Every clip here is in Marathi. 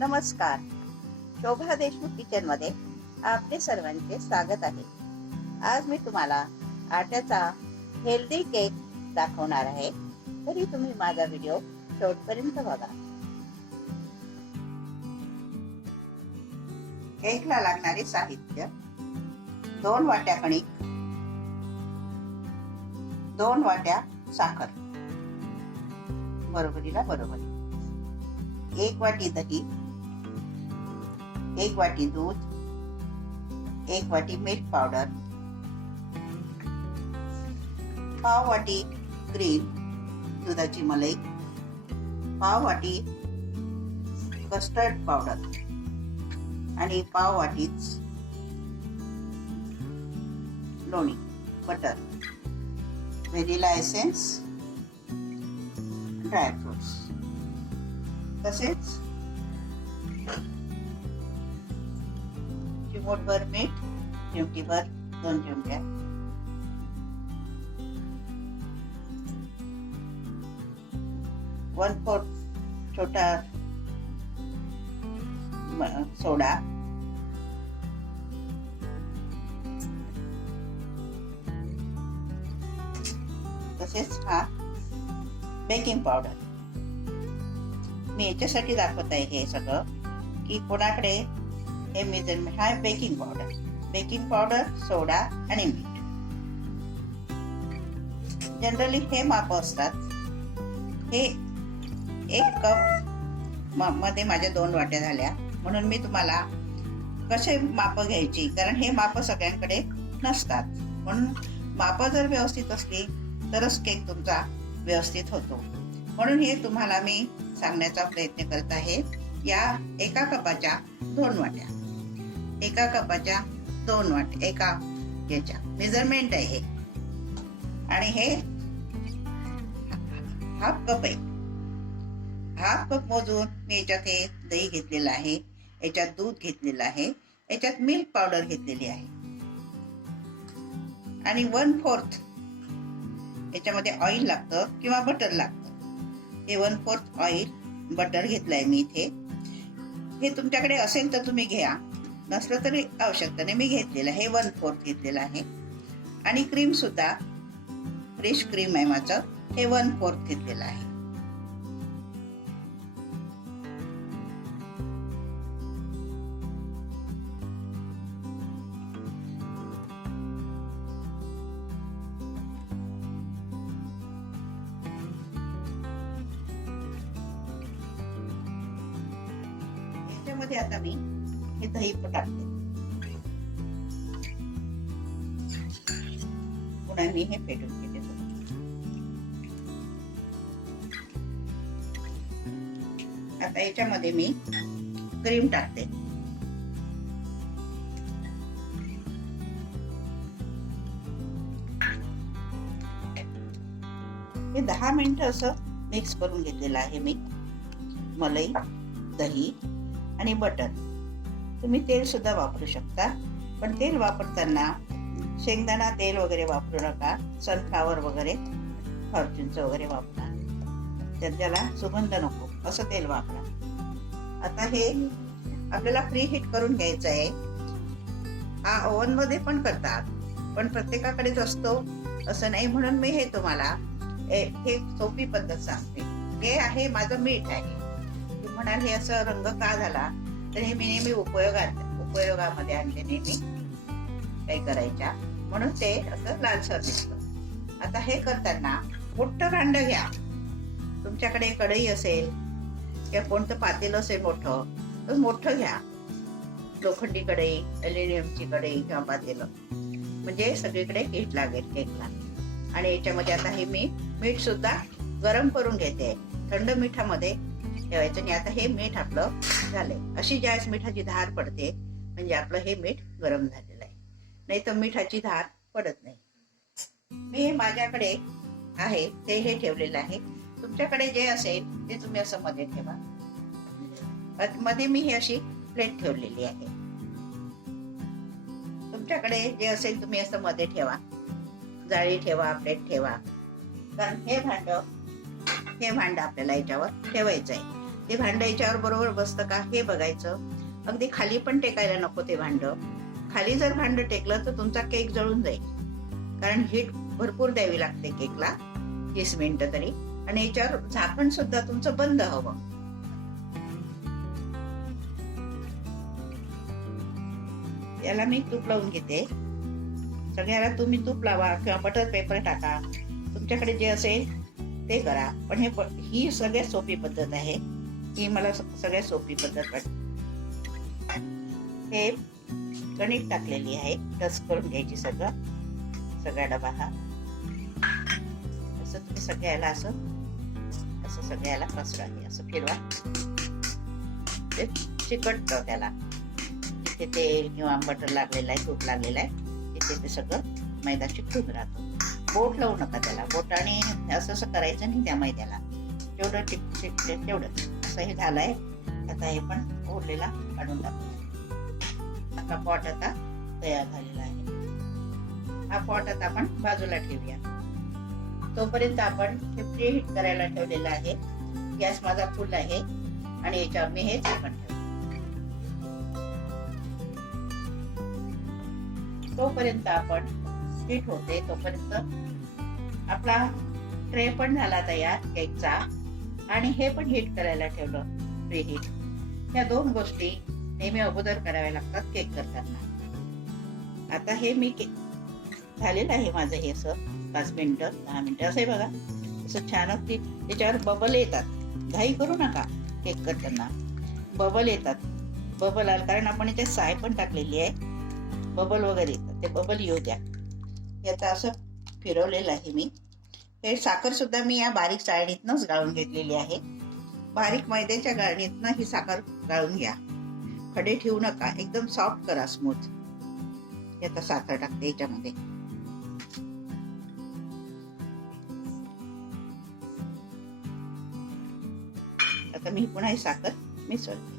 नमस्कार. शोभा देशमुख किचन मध्ये आपले सर्वांचे स्वागत आहे. आज मी तुम्हाला आट्याचा हेल्दी केक दाखवणार आहे. तरी तुम्ही माझा व्हिडिओ शेवटपर्यंत बघा. केकला लागणारे साहित्य: 2 वाट्या कणिक, 2 वाट्या साखर बरोबरीला बरोबर, 1 वाटी दही, 1 वाटी दूध, 1 वाटी मिल्क पावडर, पाव वाटी क्रीम दुधाची मलाई, पाव वाटी कस्टर्ड पावडर आणि पाव वाटीच लोणी, बटर, व्हॅनिला एसेन्स, ड्रायफ्रुट्स, तसेच चिमूटभर मीठ, चिमटीभर 2 चिमट्या, वन फोर्थ छोटा सोडा, तसेच हा बेकिंग पावडर. मी याच्यासाठी दाखवत आहे हे सगळं की कोणाकडे हे मेजरमेंट. हा बेकिंग पावडर, सोडा आणि मीठ. जनरली हे माप असतात. हे 1 कप मध्ये माझ्या 2 वाट्या झाल्या, म्हणून मी तुम्हाला कसे माप घ्यायची, कारण हे माप सगळ्यांकडे नसतात. म्हणून माप जर व्यवस्थित असली तरच केक तुमचा व्यवस्थित होतो. म्हणून हे तुम्हाला मी सांगण्याचा प्रयत्न करत आहे. या 1 कपाच्या 2 वाट्या, 1 कपाच्या 2 वाट्या, एका याच्या मेजरमेंट आहे हे. आणि हे हाफ कप आहे. हाफ कप मोजून मी याच्यात हे दही घेतलेलं आहे, याच्यात दूध घेतलेलं आहे, याच्यात मिल्क पावडर घेतलेली आहे आणि 1/4 याच्यामध्ये ऑइल लागतं किंवा बटर लागतं. हे 1/4 ऑइल बटर घेतलंय मी इथे. हे तुमच्याकडे असेल तर तुम्ही घ्या, नसलं तरी आवश्यकता नाही. मी घेतलेलं हे 1/4 घेतलेलं आहे. आणि क्रीम सुद्धा फ्रेश क्रीम आहे माझं, हे 1/4 घेतलेलं आहे. मध्ये आता मी हे दही टाकते. पुन्हा मी हे फेटून घेते. आता याच्यामध्ये मी क्रीम टाकते. हे 10 मिनिटं असं मिक्स करून घेतलेलं आहे मी. मलाई, दही आणि बटर. तुम्ही तेल सुद्धा वापरू शकता, पण तेल वापरताना शेंगदाणा तेल वगैरे वापरू नका. सनफ्लावर वगैरे, फॉर्च्यूनचं वगैरे वापरा. त्याला सुगंध नको असं तेल वापरा. आता हे आपल्याला प्री हीट करून घ्यायचं आहे. हा ओव्हन मध्ये पण करतात, पण प्रत्येकाकडेच असतो असं नाही. म्हणून मी हे तुम्हाला हे सोपी पद्धत सांगते. हे आहे माझं मीठ आहे. म्हणाल हे असं रंग का झाला, तर हे मी नेहमी उपयोगामध्ये आणले, नेहमी काही करायच्या, म्हणून ते असं लालसर दिसतं. आता हे करताना मोठं भांड घ्या. तुमच्याकडे कढई असेल किंवा कोणतं पातेलं असेल मोठं, तर मोठं घ्या. लोखंडी कढई, ॲल्युमिनियमची कढई किंवा पातेलं, म्हणजे सगळीकडे हीट लागेल केकला. आणि याच्यामध्ये आता हे मी मीठ सुद्धा गरम करून घेते. थंड मिठामध्ये ठेवायचं. आणि आता हे मीठ आपलं झालंय. अशी ज्यावेळेस मिठाची धार पडते म्हणजे आपलं हे मीठ गरम झालेलं आहे, नाही तर मिठाची धार पडत नाही. मी माझ्याकडे आहे ते हे ठेवलेलं आहे. तुमच्याकडे जे असेल ते तुम्ही असं मध्ये ठेवा. मध्ये मी ही अशी प्लेट ठेवलेली आहे. तुमच्याकडे जे असेल तुम्ही असं मध्ये ठेवा. जाळी ठेवा, प्लेट ठेवा. कारण हे भांड आपल्याला याच्यावर ठेवायचं आहे. ते भांड याच्यावर बरोबर बसतं का हे बघायचं. अगदी खाली पण टेकायला नको ते भांड. खाली जर भांड टेकलं तर तुमचा केक जळून जाईल, कारण हीट भरपूर द्यावी लागते केकला, 30 मिनिटं तरी. आणि याच्यावर झाकण सुद्धा तुमचं बंद हवं. याला मी तूप लावून घेते. सगळ्याला तुम्ही तूप लावा किंवा बटर पेपर टाका, तुमच्याकडे जे असेल ते करा. पण ही सगळ्यात सोपी पद्धत आहे. ही मला सगळ्यात सोपी पद्धत वाटते. हे कणिक टाकलेली आहे, टच करून घ्यायची सगळा डबा हा. असं तुम्ही सगळ्याला असं सगळ्याला पसरा, असं फिरवा. ते चिकटतं त्याला. तिथे तेल किंवा बटर लागलेलं आहे, तूप लागलेलं आहे, तिथे ते सगळं मैदा चिकटून राहतो. बोट लावू नका त्याला. बोटाने असं करायचं नाही त्या मैद्याला. जेवढं चिकटले तेवढंच. असं हे झालंय. आता हे पण ओरलेला काढून टाकू. आपला पॉट आता तयार झालेला आहे. हा पॉट आता आपण बाजूला ठेवूया. तोपर्यंत आपण हे प्री हीट करायला ठेवलेलं आहे. गॅस माझा फुल आहे आणि याच्यावर मी हे झाकण ठेवतो. तोपर्यंत आपण हीट होते तोपर्यंत आपला ट्रे पण झाला तयार केकचा, आणि हे पण हीट करायला ठेवलं प्री हीट. या दोन गोष्टी नेहमी अगोदर कराव्या लागतात केक करताना. आता हे मी झालेलं आहे माझं हे असं 5 मिनिटं 10 मिनिटं असं बघा. असं छान अगदी त्याच्यावर बबल येतात. घाई करू नका केक करताना. बबल येतात. बबल आलं कारण आपण इथे साय पण टाकलेली आहे. बबल वगैरे येतात, ते बबल येऊ द्या. याचा असं फिरवलेलं आहे मी. हे साखर सुद्धा मी या बारीक चाळणीतनंच गाळून घेतलेली आहे. बारीक मैद्याच्या गाळणीतनं ही साखर गाळून घ्या. खडे ठेवू नका, एकदम सॉफ्ट करा, स्मूथ. आता साखर टाकते याच्यामध्ये. आता मी पुन्हा ही साखर मिसळते.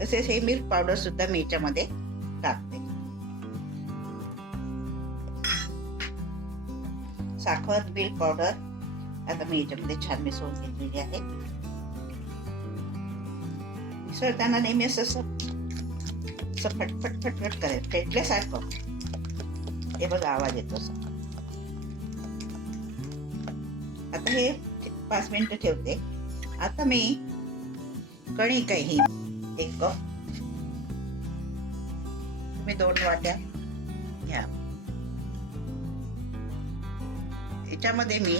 तसेच हे मिल्क पावडर सुद्धा मी याच्यामध्ये टाकते. साखर, मिल्क पावडर आता मी याच्यामध्ये छान मिसळून घेतलेली आहे. मिसळताना नेहमी असं फटफट फटफट करायचं, फेटल्यासारखं. हे बघा आवाज येतो असं. आता हे 5 मिनिटं ठेवते. आता मी कणिक आहे ही 1 कप, तुम्ही 2 वाट्या घ्या. याच्यामध्ये मी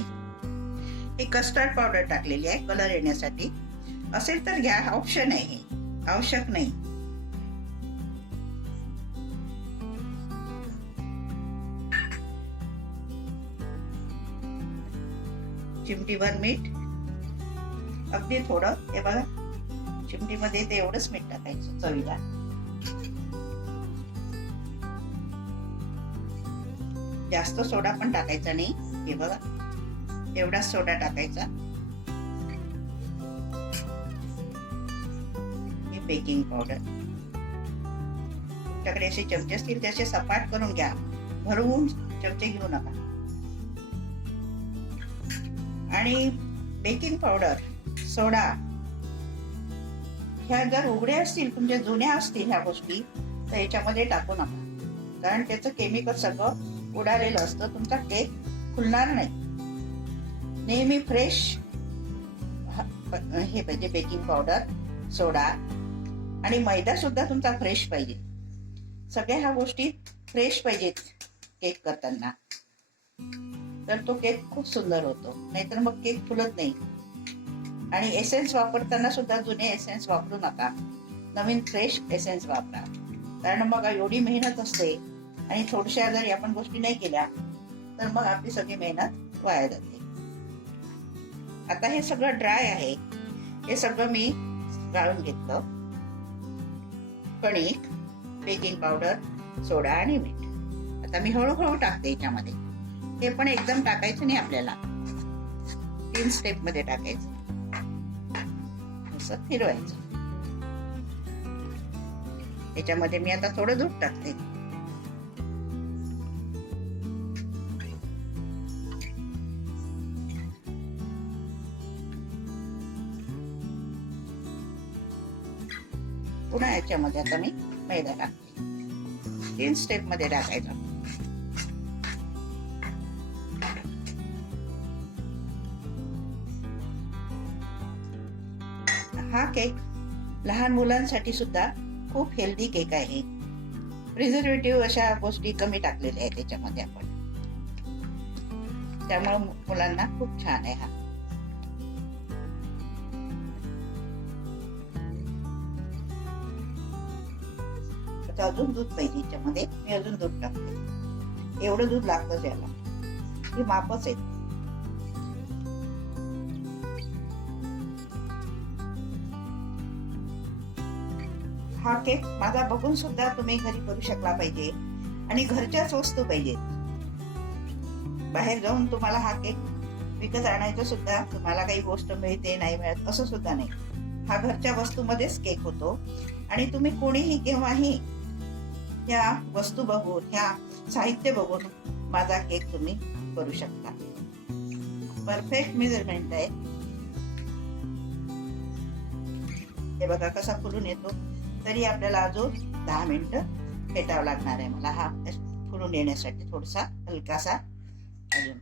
हे कस्टर्ड पावडर टाकलेली आहे कलर येण्यासाठी. असेल तर घ्या, ऑप्शन आहे, हे आवश्यक नाही. चिमटीभर मीठ, अगदी थोडं. हे बघा चिमटीमध्ये ते एवढंच मीठ टाकायचं चवीला. जास्त सोडा पण टाकायचा नाही. हे बघा एवढाच सोडा टाकायचा. हे बेकिंग पावडर. तुमच्याकडे असे चमचे असतील त्याचे सपाट करून घ्या, भरवून चमचे घेऊ नका. आणि बेकिंग पावडर, सोडा ह्या जर उघड्या असतील, तुमच्या जुन्या असतील ह्या गोष्टी, तर याच्यामध्ये टाकू नका, कारण त्याचं केमिकल सगळं उडालेलं असतं. तुमचा केक फुलणार नाही. नेहमी फ्रेश हे पाहिजे, बेकिंग पावडर, सोडा आणि मैदा सुद्धा तुमचा फ्रेश पाहिजे. सगळ्या ह्या गोष्टी फ्रेश पाहिजेत केक करताना, तर तो केक खूप सुंदर होतो. नाहीतर मग केक फुलत नाही. आणि एसेन्स वापरताना सुद्धा जुने एसेन्स वापरू नका, नवीन फ्रेश एसेन्स वापरा. कारण मग एवढी मेहनत असते आणि थोड्याशा जरी आपण गोष्टी नाही केल्या तर मग आपली सगळी मेहनत वाया जाते. आता हे सगळं ड्राय आहे. हे सगळं मी गाळून घेतलं. कणिक, बेकिंग पावडर, सोडा आणि मीठ. आता मी हळूहळू टाकते याच्यामध्ये. हे पण एकदम टाकायचं नाही आपल्याला, 3 स्टेप मध्ये टाकायचं. असं फिरवायचं. याच्यामध्ये मी आता थोडं दूध टाकते. पुन्हा याच्यामध्ये आता मी मैदा टाकते. 3 स्टेप मध्ये टाकायचा. हा केक लहान मुलांसाठी सुद्धा खूप हेल्दी केक आहे. प्रिझर्वेटिव्ह अशा गोष्टी कमी टाकलेल्या आहेत त्याच्यामध्ये आपण, त्यामुळे मुलांना खूप छान आहे हा. आता अजून दूध पाहिजे याच्यामध्ये, मी अजून दूध टाकते. एवढं दूध लागतं त्याला, ही मापच आहे. हा केक माझा बघून सुद्धा तुम्ही घरी करू शकला पाहिजे आणि घरच्याच वस्तू पाहिजे. बाहेर जाऊन तुम्हाला हा केक विकत आणायचं सुद्धा तुम्हाला काही गोष्ट मिळते नाही मिळत असं सुद्धा नाही. हा घरच्या वस्तूमध्येच केक होतो आणि तुम्ही कोणीही केव्हाही ह्या वस्तू बघून, ह्या साहित्य बघून माझा केक तुम्ही करू शकता. परफेक्ट मेजरमेंट आहे. हे बघा कसा फुलून येतो. तरी आपल्याला अजून 10 मिनिटं फेटावं लागणार आहे मला हा फुलून येण्यासाठी. थोडासा हलकासा अजून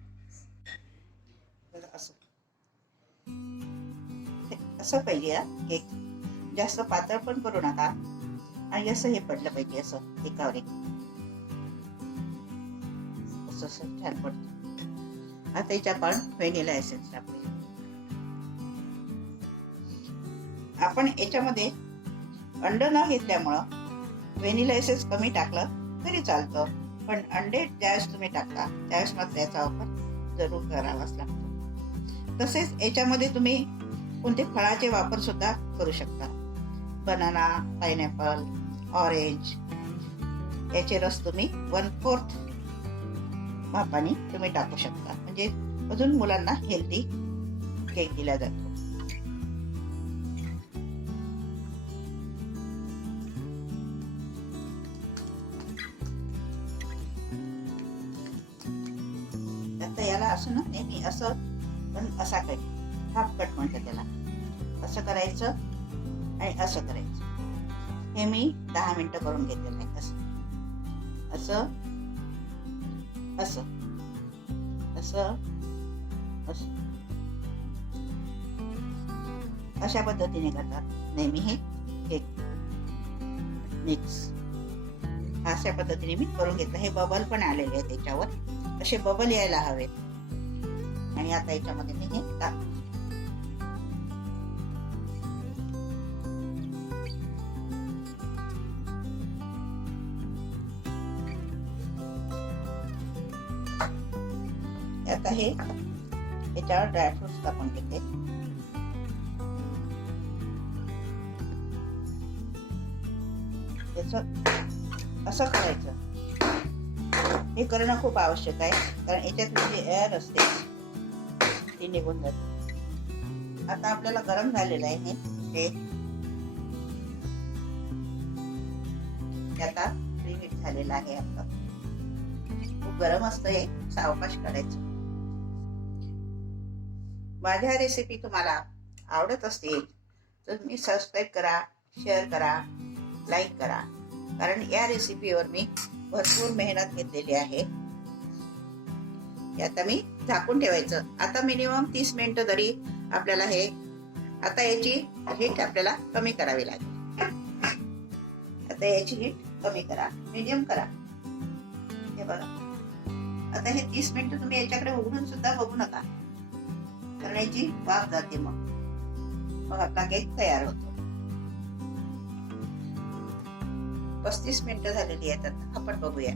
असं पाहिजे हा केक. जास्त पातळ पण करू नका आणि असं हे पडलं पाहिजे, असं एकावर एक असं छान पडतं. आता याच्यात आपण व्हॅनिला एसेन्स टाकूया. आपण याच्यामध्ये अंड न घेतल्यामुळं व्हॅनिला एसेन्स कमी टाकलं तरी चालतं, पण अंडे ज्यावेळेस तुम्ही टाकता त्यावेळेस मात्र याचा वापर जरूर करावाच लागतो. तसेच याच्यामध्ये तुम्ही कोणते फळाचे वापर सुद्धा करू शकता. बनाना, पायनॅपल, ऑरेंज याचे रस तुम्ही 1/4 मापाने तुम्ही टाकू शकता. म्हणजे अजून मुलांना हेल्दी केक दिला जातो. आता याला असं ना नेहमी असं पण असा कट, हाफ कट म्हणतात त्याला. असं करायचं आणि असं करायचं. हे मी 10 मिनिटं करून घेतलेलं आहे. असं असं असं असं असं अशा पद्धतीने करतात नेहमी हे केक मिक्स. अशा पद्धतीने मी करून घेतलं. हे बबल पण आलेले आहेत त्याच्यावर, असे बबल यायला हवेत. आणि आता याच्यामध्ये मी हे टाकतो. आता हे याच्यावर ड्रायफ्रुट्स टाकून घेते. असं करायचं. हे करणं खूप आवश्यक आहे, कारण याच्यात जी एअर असते ती निघून जाते. आता आपल्याला गरम झालेलं आहे हे आता प्रीहीट झालेलं आहे. आपलं खूप गरम असतं हे, सावकाश करायचं. माझ्या रेसिपी तुम्हाला आवडत असतील तर तुम्ही सबस्क्राईब करा, शेअर करा, लाईक करा, कारण या रेसिपीवर मी भरपूर मेहनत घेतलेली आहे. आता मी झाकून ठेवायचं. आता मिनिमम 30 मिनिटं तरी आपल्याला हे, आता याची हीट आपल्याला कमी करावी लागेल. आता याची हीट कमी करा, मीडियम करा. हे बघा, आता हे 30 मिनिटं तुम्ही याच्याकडे उघडून सुद्धा बघू नका, कारण याची वाफ जाते. मग आपला केक तयार होतो. 35 मिनिटं झालेली आहेत. आता आपण बघूया.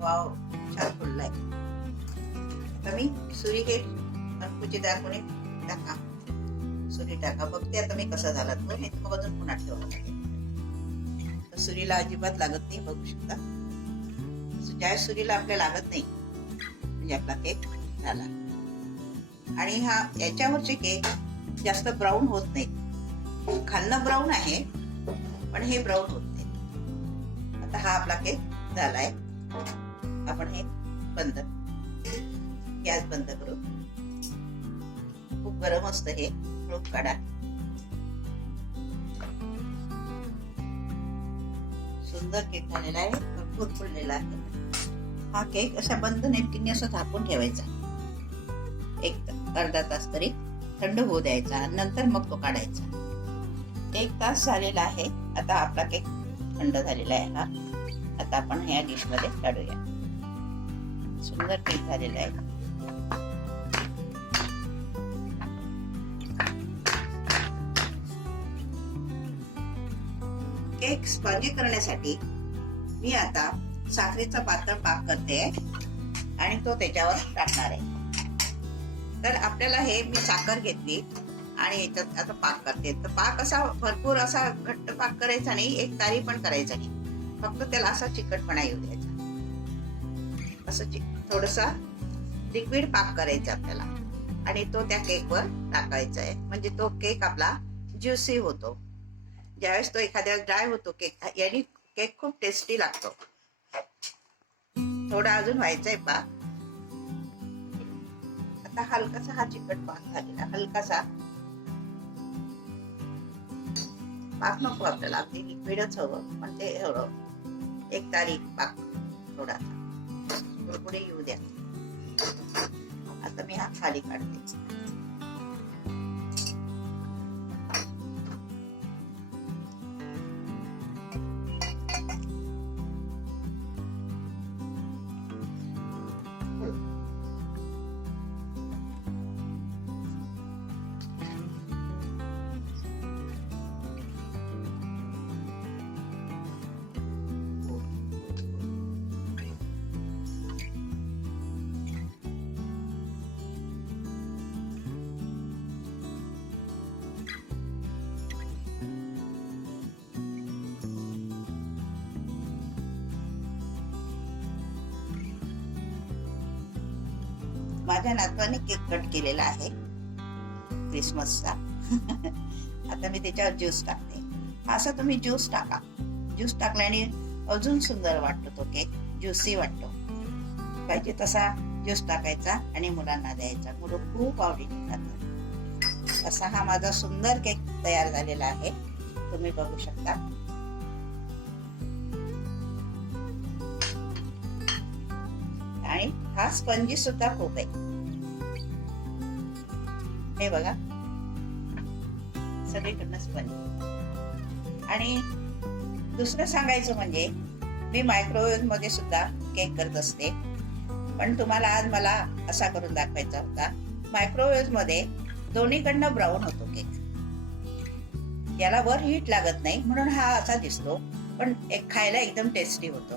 वाव, छान फुललाय. आता मी सुरी घेत आणि कुचीदार कोणी टाका, सुरी टाका. बघते आता मी कसा झाला तो, नाही तर मग अजून पुन्हा ठेवावं लागेल. सुरीला अजिबात लागत नाही, बघू शकता. ज्या सुरीला आपल्या लागत नाही म्हणजे आपला केक झाला. आणि हा याच्यावरचे केक जास्त ब्राऊन होत नाही. खालनं ब्राऊन आहे पण हे ब्राऊन होत नाही. आता हा आपला केक झालाय. आपण हे बंद, गॅस बंद करू. खूप गरम असतं हे, हळूच काढा. सुंदर केक झालेला आहे, भरपूर फुललेला आहे. हा केक अशा बंद नेपकिनने असं झाकून ठेवायचा अर्धा तास तरी, थंड होऊ द्यायचा. नंतर मग तो काढायचा. 1 तास झालेला आहे. आता आपला केक थंड झालेला आहे. हा आता आपण ह्या डिश मध्ये काढूया. सुंदर केक झालेला आहे. केक स्पंजी करण्यासाठी मी आता साखरेचा पातळ पाक करते आणि तो त्याच्यावर टाकणार आहे. तर आपल्याला हे मी साखर घेतली आणि याच्यात आता पाक करते. तर पाक असा भरपूर असा घट्ट पाक करायचा नाही, एक तारी पण करायचा नाही, फक्त त्याला असा चिकटपणा येऊ द्यायचा. असं थोडसा लिक्विड पाक करायचा आपल्याला आणि तो त्या केकवर टाकायचा आहे. म्हणजे तो केक आपला ज्युसी होतो. ज्यावेळेस तो एखाद्या ड्राय होतो केक, याने केक खूप टेस्टी लागतो. थोडा अजून व्हायचा आहे पाक. आता हलकासा हा चिकट पाक झालेला, हलकासा पाक नको आपल्याला, अगदी लिक्विडच हवं, पण ते हवं एक तारी पाक थोडासा पुढे येऊ द्या. आता मी हा खाली काढते. माझ्या नातवाने केक कट केलेला आहे क्रिसमसचा. आता मी त्याच्यावर ज्यूस टाकते. असा तुम्ही ज्यूस टाका. ज्यूस टाकल्याने अजून सुंदर वाटतो तो केक, ज्यूसी वाटतो. पाहिजे तसा ज्यूस टाकायचा आणि मुलांना द्यायचा. मुलं खूप आवडीने खातात. असा हा माझा सुंदर केक तयार झालेला आहे, तुम्ही बघू शकता. आणि हा स्पंजी सुद्धा खूप आहे. हे बघा, सगळीकडनं स्पंजी. आणि दुसरं सांगायचं म्हणजे मी मायक्रोवेव्ह मध्ये सुद्धा केक करत असते, पण तुम्हाला आज मला असा करून दाखवायचा होता. मायक्रोवेव्ह मध्ये दोन्हीकडनं ब्राऊन होतो केक. याला वर हीट लागत नाही म्हणून हा असा दिसतो, पण खायला एकदम टेस्टी होतो.